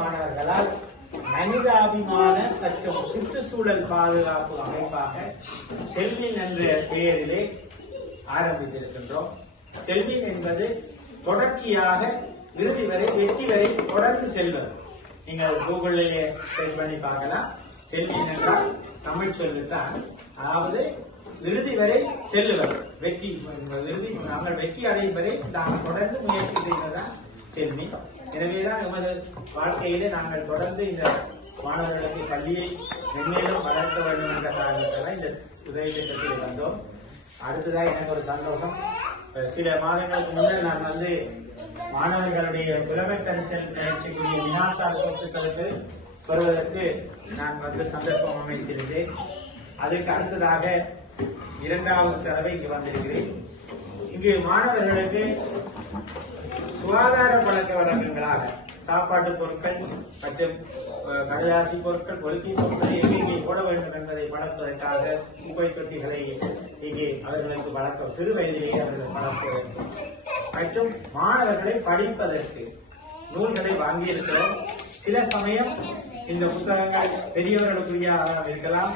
மாணவர்களால் மனிதாபிமான மற்றும் சுற்றுச்சூழல் பாதுகாப்பு அமைப்பாக செல்வின் என்ற பெயரிலே ஆரம்பித்திருக்கின்றோம். செல்வின் என்பது தொடர்ச்சியாக இறுதி வரை வெற்றி வரை தொடர்ந்து செல்வது. நீங்கள் கூகுளிலே செல் பண்ணி பார்க்கலாம். செல்வின் என்றால் தமிழ் சொல்லுதான். அதாவது இறுதி வரை செல்லுவது. வெற்றி இறுதி நாங்கள் வெற்றி அடையும் வரை நாங்கள் தொடர்ந்து முயற்சி செய்வதுதான் செல்வி. எனவேதான் எமது வாழ்க்கையிலே நாங்கள் தொடர்ந்து இந்த மாணவர்களுக்கு பள்ளியை மென்மேலும் வளர்க்க வேண்டும் என்ற காரணத்தால் இந்த உதவி திட்டத்தில் வந்தோம். அடுத்ததாக எனக்கு ஒரு சந்தோஷம். சில மாதங்களுக்கு முன்னர் நான் வந்து மாணவர்களுடைய புலமை கரிசல் நிகழ்ச்சிக்குரிய வினாத்தாள் சொத்துக்களுக்கு பெறுவதற்கு நான் வந்து சந்தர்ப்பம் அமைத்திருந்தேன். அதுக்கு அடுத்ததாக இரண்டாவது தடவை இங்கு வந்திருக்கிறேன். இங்கு மாணவர்களுக்கு சுகாதார பழக்க வழக்கங்களாக சாப்பாட்டு பொருட்கள் மற்றும் அஹ், கடலாசி பொருட்கள் பொருத்தி பொருட்களை எங்கே போட வேண்டும் என்பதை வளர்ப்பதற்காக குப்பை தொட்டிகளை இங்கே அவர்களுக்கு வளர்க்க சிறு வயதிலேயே அவர்கள் வளர்க்க வேண்டும். மற்றும் மாணவர்களை படிப்பதற்கு நூல்களை வாங்கியிருக்கிறோம். சில சமயம் இந்த புத்தகங்கள் பெரியவர்களுக்குரிய இருக்கலாம்.